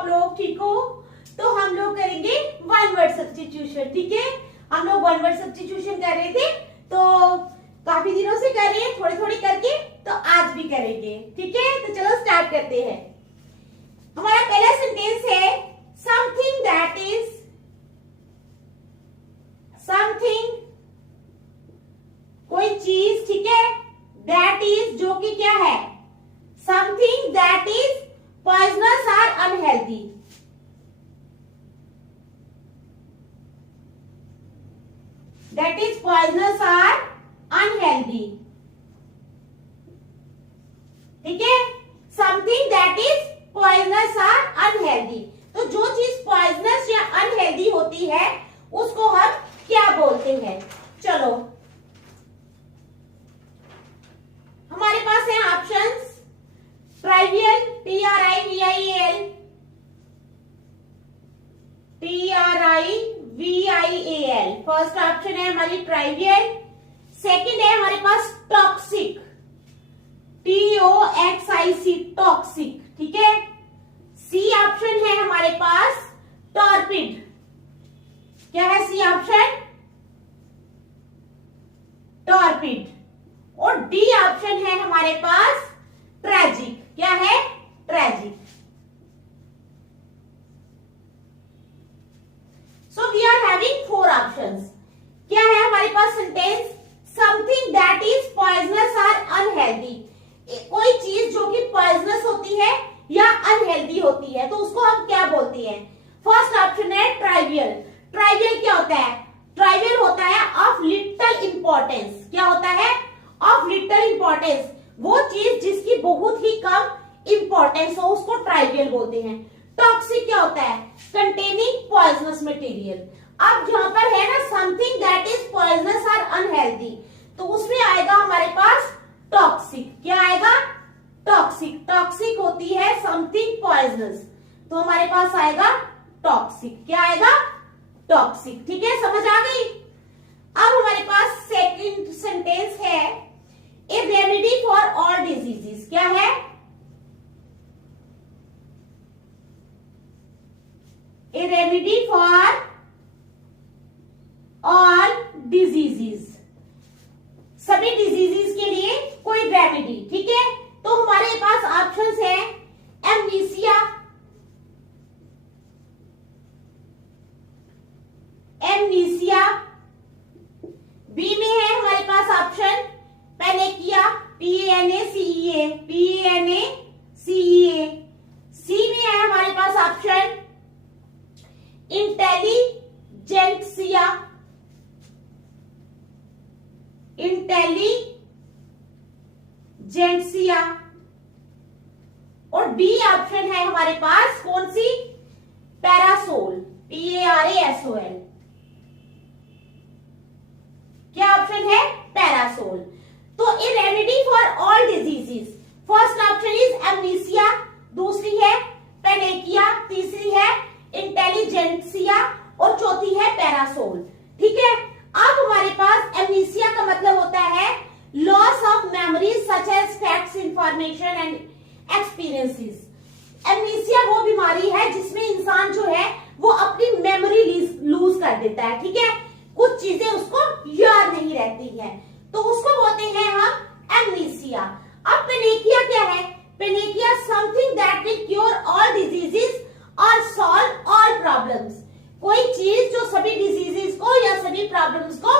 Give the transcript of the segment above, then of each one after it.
आप लोग, ठीक हो? तो हम लोग करेंगे वन वर्ड सब्स्टिट्यूशन, ठीक है? हम लोग वन वर्ड सब्स्टिट्यूशन कर रहे थे, तो काफी दिनों से कर रहे हैं, थोड़ी थोड़ी करके, तो आज भी करेंगे, ठीक है? तो चलो स्टार्ट करते हैं। हमारा पहला सेंटेंस है समथिंग दैट इज, समथिंग कोई चीज, ठीक है? दैट इज जो कि क्या है, समथिंग दैट इज पॉइजनस और अनहेल्दी। दैट इज पॉइजनस और अनहेल्दी, ठीक है? समथिंग दैट इज पॉइजनस और अनहेल्दी। तो जो चीज पॉइजनस या अनहेल्दी होती है उसको हम क्या बोलते हैं? चलो हमारे पास है options, trivial, TRIVIAL, TRIVIAL, first option है हमारी ट्राइवियल। सेकंड है हमारे पास टॉक्सिक, TOXIC, टॉक्सिक, ठीक है? सी ऑप्शन है हमारे पास टॉर्पिड। क्या है सी ऑप्शन? टॉर्पिड। और डी ऑप्शन है हमारे पास ट्रेजिक। क्या है? Tragic. So we are having four options. क्या है हमारे पास sentence? Something that is poisonous और अनहेल्दी। कोई चीज जो कि पॉइजनस होती है या अनहेल्दी होती है, तो उसको हम क्या बोलते हैं? फर्स्ट ऑप्शन है ट्राइवियल। ट्राइवियल क्या होता है? ट्राइवियल होता है ऑफ लिटिल इंपॉर्टेंस। क्या होता है? Of little importance. वो चीज जिसकी बहुत ही कम इंपॉर्टेंस हो उसको ट्राइवियल बोलते हैं। टॉक्सिक क्या होता है? Containing poisonous material. अब यहाँ पर है ना समथिंग दैट इज पॉइजनस और अनहेल्दी, तो उसमें आएगा हमारे पास टॉक्सिक। क्या आएगा? टॉक्सिक। टॉक्सिक होती है समथिंग पॉइजनस, तो हमारे पास आएगा टॉक्सिक। क्या आएगा? टॉक्सिक, ठीक है? समझ आ गई? अब हमारे पास सेकंड सेंटेंस है a remedy for all diseases. क्या है? A remedy for all diseases, सभी डिजीजेस के लिए कोई रेमेडी, ठीक है? तो हमारे पास ऑप्शंस है एमनीसिया, एमनीसिया। बी में है हमारे पास option panacea, PANACEA, PANACEA। C में है हमारे पास ऑप्शन इंटेलिजेंसिया, इंटेलिजेंसिया। और डी ऑप्शन है हमारे पास कौन सी? Parasol, PARASOL। क्या ऑप्शन है? पैरासोल। तो a remedy for all diseases, first option is amnesia, दूसरी है पेनेकिया, तीसरी है इंटेलिजेंसिया और चौथी है पैरासोल, ठीक है? अब हमारे पास एमनीसिया का मतलब होता है loss of memory such as facts, information and experiences. Amnesia वो बीमारी है जिसमें इंसान जो है वो अपनी मेमोरी लूज कर देता है, ठीक है? कुछ चीजें उसको याद नहीं रहती है, तो उसको बोलते हैं हम एमनीसिया। अब पेनेकिया क्या है? Panacea something that will cure all diseases और सॉल्व ऑल प्रॉब्लम्स। कोई चीज जो सभी डिजीजेस को या सभी प्रॉब्लम्स को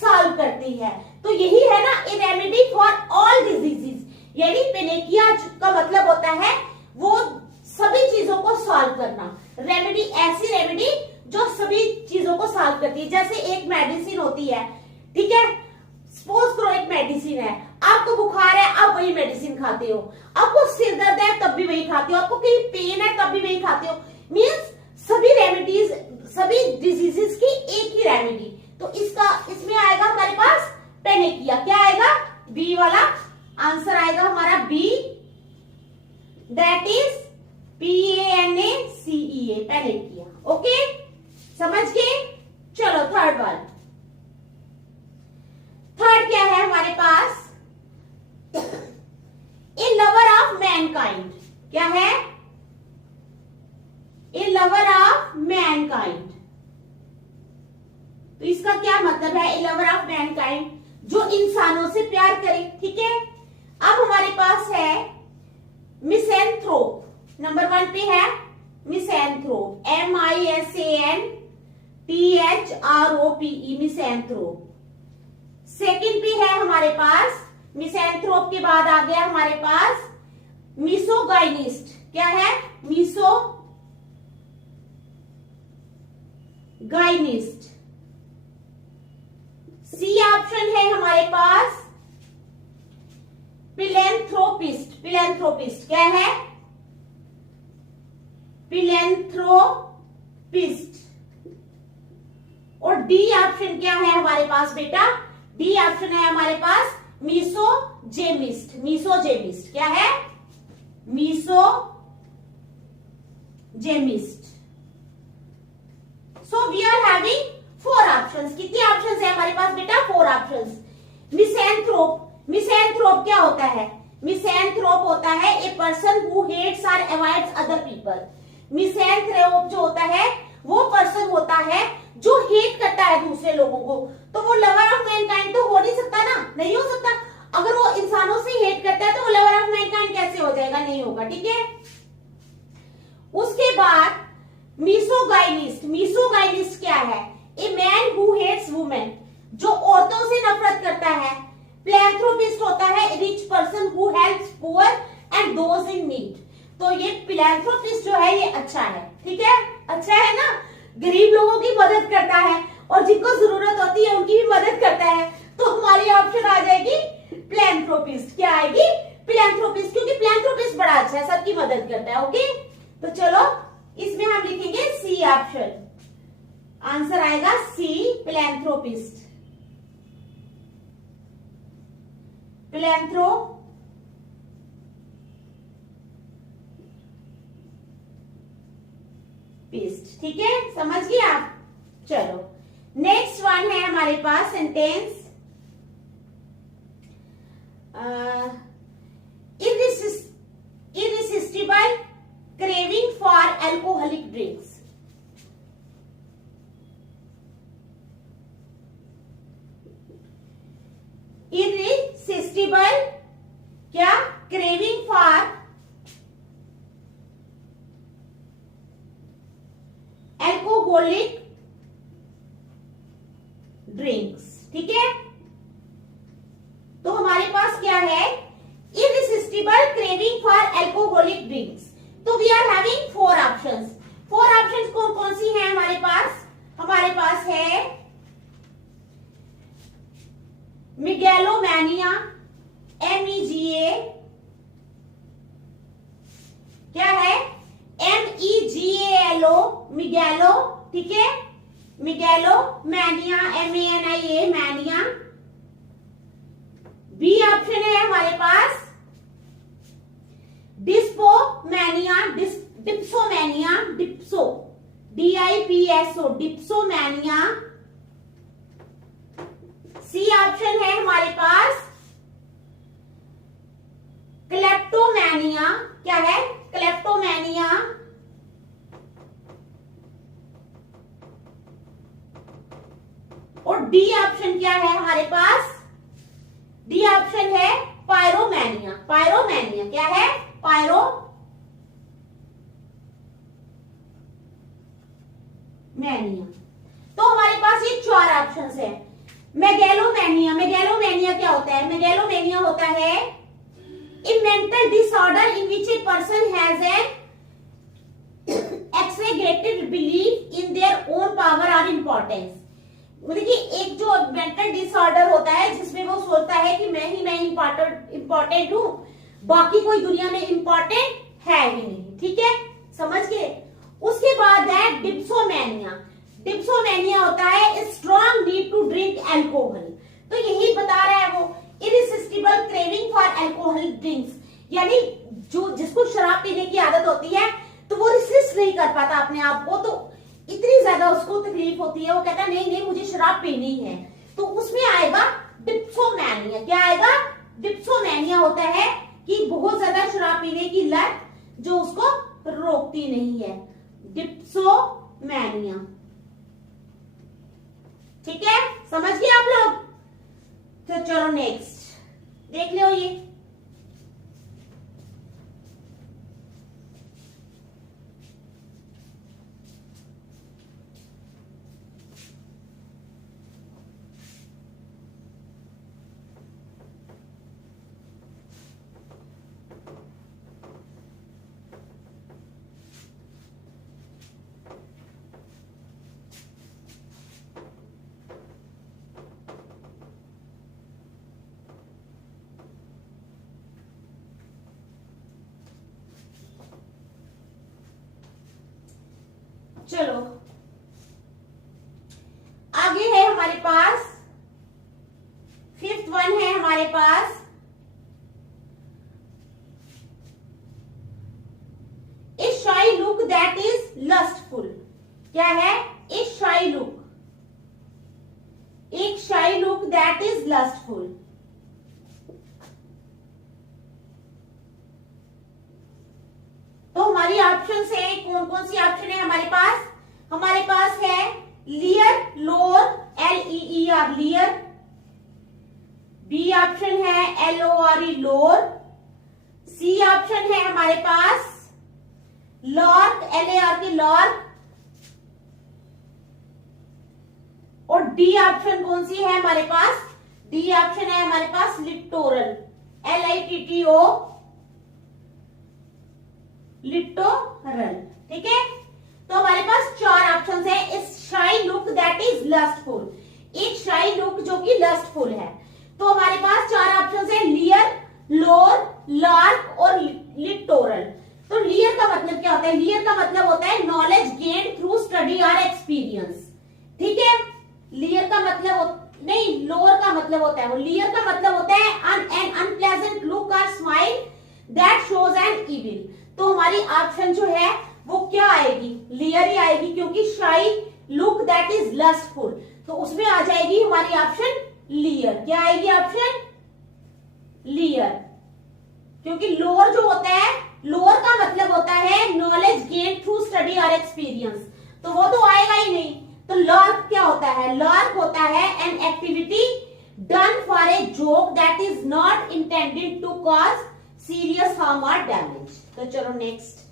सॉल्व करती है, तो यही है ना ए रेमेडी फॉर ऑल डिजीजेस। यानी पेनेकिया का मतलब होता है वो सभी चीजों को सॉल्व करना। रेमेडी ऐसी रेमेडी जो सभी चीजों को सॉल्व करती है। जैसे एक मेडिसिन होती है, ठीक है? सपोज करो एक मेडिसिन है, आपको बुखार है आप वही मेडिसिन खाते हो, आपको सिर दर्द है तब भी वही खाते हो, आपको कहीं पेन है तब भी वही खाते हो। मीन्स सभी रेमेडीज, सभी डिजीजेस की एक ही रेमेडी। तो इसमें आएगा हमारे पास पेनेकिया। क्या आएगा? बी वाला आंसर आएगा हमारा B, that is PANACEA, panacea. Okay, समझ गए? चलो थर्ड वन। थर्ड क्या है हमारे पास? A lover of mankind. क्या है? Lover of mankind. तो इसका क्या मतलब है, ए लवर ऑफ मैनकाइंड, जो इंसानों से प्यार करे। ठीक है, अब हमारे पास है मिसैंथ्रोप। नंबर 1 पे है मिसैंथ्रोप, MISANTHROPE, मिसैंथ्रोप। सेकंड पे है हमारे पास, मिसैंथ्रोप के बाद आ गया हमारे पास मिसोगाइनिस्ट। क्या है, मिसोगाइनिस्ट। सी ऑप्शन है हमारे पास फिलैंथ्रोपिस्ट। फिलैंथ्रोपिस्ट क्या है, फिलैंथ्रोपिस्ट। और डी ऑप्शन क्या है हमारे पास बेटा, डी ऑप्शन है हमारे पास मिसोजेमिस्ट। मिसोजेमिस्ट क्या है, misogamist. So we are having 4 options. कितने ऑप्शंस है हमारे पास बेटा, 4 ऑप्शंस। मिसैंथ्रोप, मिसैंथ्रोप क्या होता है, मिसैंथ्रोप होता है ए पर्सन हु हेट्स और अवॉइड्स अदर पीपल। मिसैंथ्रोप जो होता है वो पर्सन होता है जो हेट करता है दूसरे लोगों को। तो वो लवर ऑफ मैनकाइंड तो हो नहीं सकता ना, नहीं हो सकता। अगर वो इंसानों से हेट करता है तो वो लवर ऑफ मैनकाइंड कैसे हो जाएगा, नहीं होगा। ठीक है, उसके बाद मिसोगाइनिस्ट। मिसोगाइनिस्ट क्या है, a man who hates women, जो औरतों से नफरत करता है। फिलैंथ्रोपिस्ट होता है rich person who helps poor and those in need. तो ये फिलैंथ्रोपिस्ट जो है ये अच्छा है। ठीक है, अच्छा है ना, गरीब लोगों की मदद करता है और जिनको जरूरत होती है उनकी भी मदद करता है। तो हमारी ऑप्शन आ जाएगी फिलैंथ्रोपिस्ट। क्या आएगी, फिलैंथ्रोपिस्ट, क्योंकि फिलैंथ्रोपिस्ट बड़ा अच्छा है, सबकी मदद करता है। ओके, तो चलो इसमें हम लिखेंगे सी ऑप्शन। आंसर आएगा सी, फिलैंथ्रोपिस्ट। फिलैंथ्रोपिस्ट। ठीक है, समझ गए आप। चलो नेक्स्ट वन है हमारे पास sentence, irresistible craving for alcoholic drinks। irresistible क्या, craving for alcoholic drinks। ठीक है, तो हमारे पास क्या है, irresistible craving for alcoholic drinks। तो we are having 4 options. 4 options कौन कौन सी हैं हमारे पास, हमारे पास है मेगैलोमैनिया, MEGA, क्या है, MEGALO, मिगैलो। ठीक है, मिगैलोमैनिया, MANIA, मैनिया। बी ऑप्शन है हमारे पास डिस्पोमैनिया, dipsomania, डिप्सो, DIPSO, dipsomania. C option है हमारे पास क्लेप्टोमैनिया। क्या है, क्लेप्टोमैनिया। और डी ऑप्शन क्या है हमारे पास, डी ऑप्शन है पायरोमैनिया। पायरोमैनिया क्या है, पायरोमैनिया। तो हमारे पास ये 4 ऑप्शंस है। मेगैलोमैनिया, मेगैलोमैनिया क्या होता है, मेगैलोमैनिया होता है a mental disorder in which a person has an exaggerated belief in their own power और इंपॉर्टेंस। मतलब कि एक जो मेंटल डिसऑर्डर होता है जिसमें वो सोचता है कि मैं इंपॉर्टेंट हूं, बाकी कोई दुनिया में इंपॉर्टेंट है ही नहीं। ठीक है, समझ गए। उसके बाद है डिप्सोमैनिया। डिप्सोमैनिया होता है strong need to drink alcohol. तो यही बता रहा है वो, irresistible craving for alcoholic drinks, यानी जो जिसको शराब पीने की आदत होती है तो वो रिसिस्ट नहीं कर पाता अपने आप को, तो इतनी ज्यादा उसको तकलीफ होती है, वो कहता है नहीं नहीं मुझे शराब पीनी है। तो उसमें आएगा डिप्सोमैनिया। क्या आएगा, डिप्सोमैनिया होता है कि बहुत ज्यादा शराब पीने की लत जो उसको रोकती नहीं है, डिप्सोमैनिया। ठीक है, समझ गए आप लोग? तो चलो नेक्स्ट देख लो ये। चलो आगे है हमारे पास, फिफ्थ वन है हमारे पास, ए शाई लुक दैट इज लस्टफुल। क्या है? ए शाई लुक, एक शाई लुक दैट इज लस्टफुल। तो हमारी ऑप्शन है, कौन कौन सी ऑप्शन है हमारे पास? हमारे पास है लियर, लोर, LEER लियर। बी ऑप्शन है LORE लोर। सी ऑप्शन है हमारे पास लॉर्क, LARK लॉर्क। और डी ऑप्शन कौन सी है हमारे पास? डी ऑप्शन है हमारे पास लिटोरल, LITTO लिटोरल। ठीक है, तो हमारे पास चार ऑप्शंस है। इस शाई लुक दैट इज लस्टफुल, एक शाई लुक जो कि लस्टफुल है। तो हमारे पास चार ऑप्शंस है, लियर, लोर, लार्क और लिटोरल। तो लियर का मतलब क्या होता है? लियर का मतलब होता है नॉलेज गेन्ड थ्रू स्टडी और एक्सपीरियंस। ठीक है, लियर का मतलब नहीं, लोअर का मतलब होता है वो। लियर का मतलब होता है एन अनप्लेजेंट लुक और smile that shows an evil. तो हमारी ऑप्शन जो है वो क्या आएगी? लियर ही आएगी, क्योंकि शाई लुक दैट इज लस्टफुल, तो उसमें आ जाएगी हमारी ऑप्शन लियर। क्या आएगी ऑप्शन? लियर। क्योंकि लोअर जो होता है, लोअर का मतलब होता है नॉलेज गेन थ्रू स्टडी और एक्सपीरियंस, तो वो तो आएगा ही नहीं। तो लर्क क्या होता है? लर्क होता है an activity done for a joke that is not intended to cause serious harm और डैमेज। तो चलो नेक्स्ट।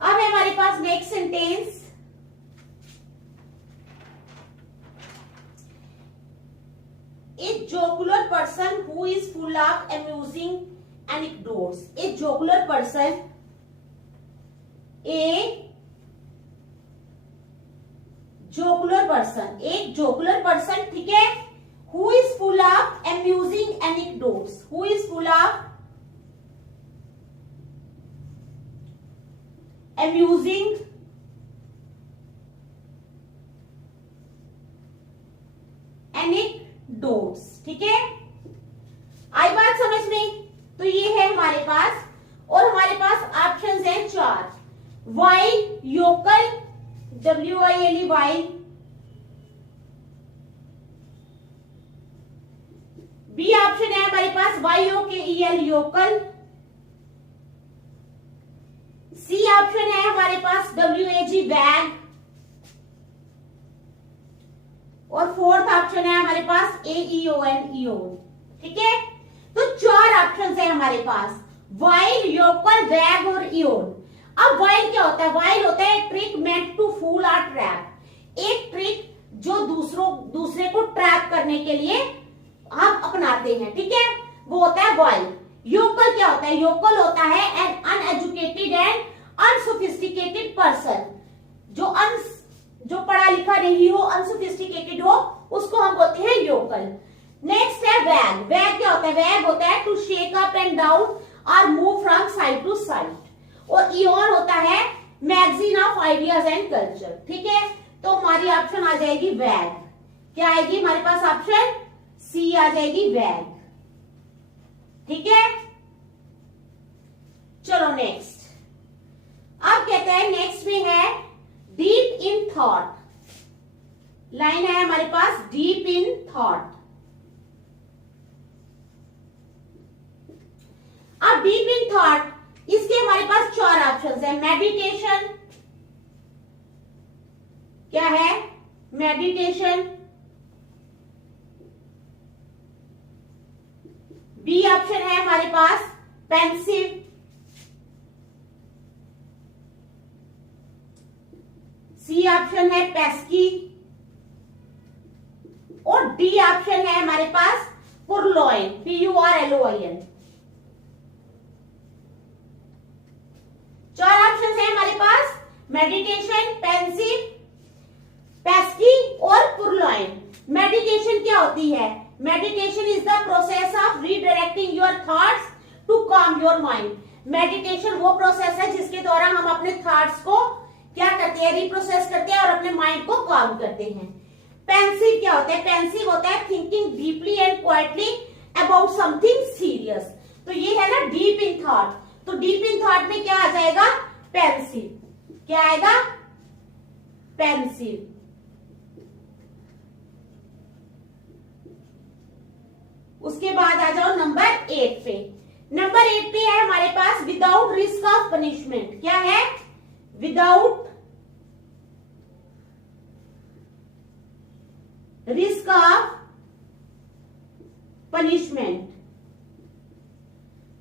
अब है हमारे पास next sentence, a jocular person who is full of amusing anecdotes। a jocular person, एक jocular person, ठीक है, who is full of amusing anecdotes, who is full of amusing anecdotes। ठीक है, आई बात समझ में? तो ये है हमारे पास, और हमारे पास ऑप्शंस हैं चार। Wile, yokel, WILE wile. B option है हमारे पास YOKEL योकल। सी ऑप्शन है हमारे पास WAG वैग। और फोर्थ ऑप्शन है हमारे पास AEON ईओन। ठीक है, तो चार ऑप्शंस है हमारे पास, वाइल, योकल, वैग और ईओन। अब वाइल क्या होता है? वाइल होता है ट्रिक मेंट टू फूल और ट्रैप, एक ट्रिक जो दूसरे को ट्रैप करने के लिए हम अपनाते हैं। ठीक है, वो होता है वाइल। योकल क्या होता है? योकल होता है an uneducated and unsophisticated person, जो पढ़ा लिखा नहीं हो, अनसोफिस्टिकेटेड हो, उसको हम बोलते हैं योकल। नेक्स्ट है वैग। वैग क्या होता है? वैग होता है to shake up and down और move from side to side. और ईओन होता है magazine of ideas and culture. ठीक है, तो हमारी ऑप्शन आ जाएगी वैग। क्या आएगी हमारे पास ऑप्शन? सी आ जाएगी वैग। ठीक है, चलो नेक्स्ट। अब कहते हैं नेक्स्ट में है डीप इन थॉट। लाइन है हमारे पास डीप इन थॉट। अब डीप इन थॉट, इसके हमारे पास 4 ऑप्शंस है। मेडिटेशन, क्या है, मेडिटेशन। बी ऑप्शन है हमारे पास पेंसिव। सी ऑप्शन है पेस्की और डी ऑप्शन है हमारे पास पुरलोइन, PURLOIN। 4 ऑप्शन है हमारे पास, मेडिटेशन, पेंसिव, पेस्की और पुरलोइन। मेडिटेशन क्या होती है? Meditation is the process of redirecting your thoughts to calm your mind. Meditation वो प्रोसेस है जिसके द्वारा हम अपने थॉट्स को क्या करते हैं, रिप्रोसेस करते हैं और अपने माइंड को काम करते हैं। पेंसिव क्या होता है? पेंसिव होता है thinking deeply and quietly about something serious. तो ये है ना डीप इन थॉट। तो डीप इन थॉट में क्या आ जाएगा? पेंसिव। क्या आएगा? पेंसिव। उसके बाद आ जाओ नंबर 8 पे। नंबर 8 पे है हमारे पास विदाउट रिस्क ऑफ पनिशमेंट। क्या है? विदाउट रिस्क ऑफ पनिशमेंट,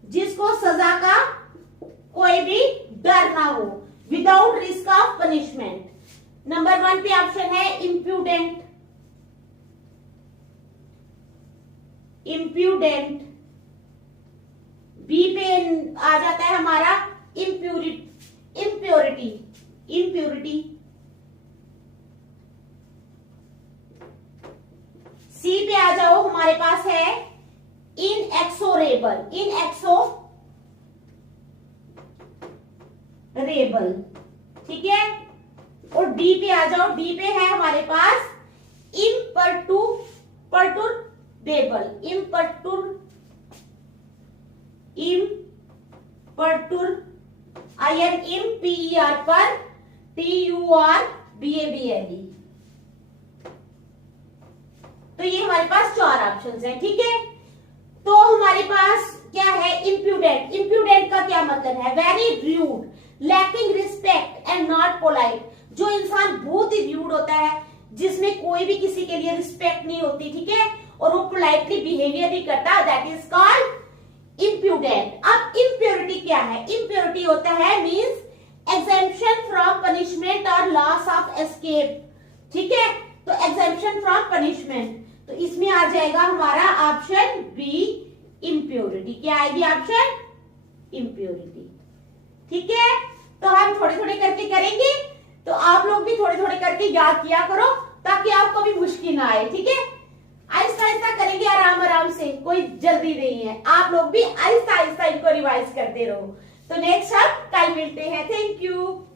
जिसको सजा का कोई भी डर ना हो। Without risk of punishment. Number 1 पे ऑप्शन है इम्प्यूडेंट। इम्प्यूडेंट। बी पे आ जाता है हमारा इम्प्योरिटी। इम्प्योरिटी। सी पे आ जाओ, हमारे पास है इनएक्सोरेबल। इनएक्सोरेबल, ठीक है। और डी पे आ जाओ, डी पे है हमारे पास इम्पर्टुर्बेबल। IMPER पर TURBABLE। तो ये हमारे पास 4 ऑप्शंस हैं, ठीक है। तो हमारे पास क्या है? इम्प्यूडेंट। इम्प्यूडेंट का क्या मतलब है? Very rude, lacking respect and not polite. जो इंसान बहुत ही र्यूड होता है, जिसमें कोई भी किसी के लिए रिस्पेक्ट नहीं होती, ठीक है, और वो पोलाइटली बिहेवियर नहीं करता, दैट इज कॉल्ड इम्प्यूडेंट। अब इम्प्योरिटी क्या है? इम्प्योरिटी होता है मीन्स एग्जेम्पशन फ्रॉम पनिशमेंट और लॉस ऑफ एस्केप, ठीक है। तो एग्जेम्पशन फ्रॉम पनिशमेंट, तो इसमें आ जाएगा हमारा ऑप्शन बी, इम्प्योरिटी। क्या आएगी? ऑप्शन इम्प्योरिटी, ठीक है। तो हम थोड़े थोड़े करके करेंगे, तो आप लोग भी थोड़े थोड़े करके याद किया करो ताकि आपको भी मुश्किल ना आए, ठीक है। आहिस्ता आहिस्ता करेंगे, आराम आराम से, कोई जल्दी नहीं है। आप लोग भी आहिस्ता आहिस्ता इनको रिवाइज करते रहो। तो नेक्स्ट हम कल मिलते हैं। Thank you.